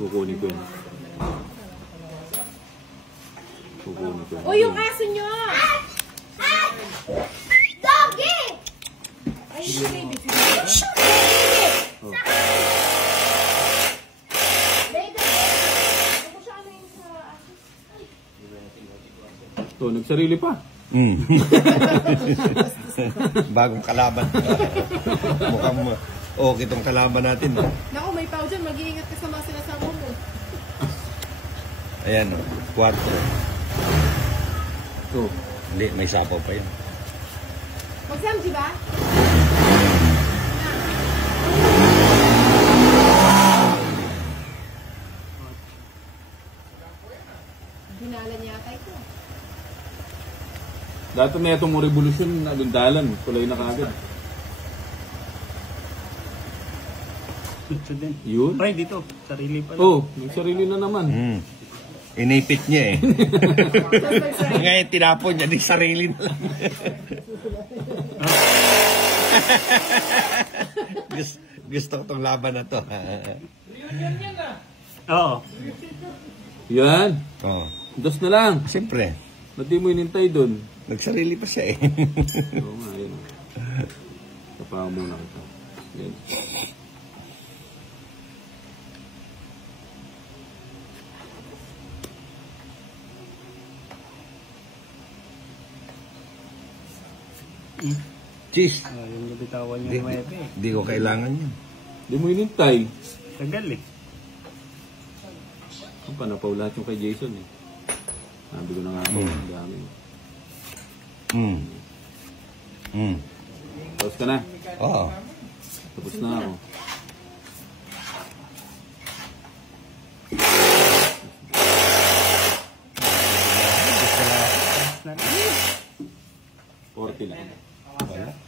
Kukunin ko yun. Kukunin ko yun. O, yung aso nyo! Doggy! Ay, hindi baby. Oh. Ito, nagsarili pa. Bagong kalaban. Mukhang okay itong kalaban natin. Naku, may pao dyan. Mag-iingat ka sa mga sinasama mo. Ayan, 4. Ito. Hindi, may sapaw pa yun. Mag-samji ba? Dinalan yata ito. Dati may itong revolusyon na gundalan. Kulay na kagad. Ito din. Yun? Ay, dito. Sarili pala. Oh, may sarili na naman. Inipit niya eh. Ngayon tinapon niya, di sarili na lang. gusto ko itong laban na to. Oo. Yan. Oo. Dos na lang. Siyempre, Ba't di mo inintay dun? nagsarili pa siya eh. Oo nga, yun. Tapaw muna kita. Yan. Cheese. Yung nabitawan niya may epe. Di ko kailangan yan. Di mo inintay. Tagal eh. Ang panapaw lahat yung kay Jason eh. Sabi ko na nga ako, ang dami. Tapos ka na. Oo. Tapos na ako. Na. 40 lang. Wala.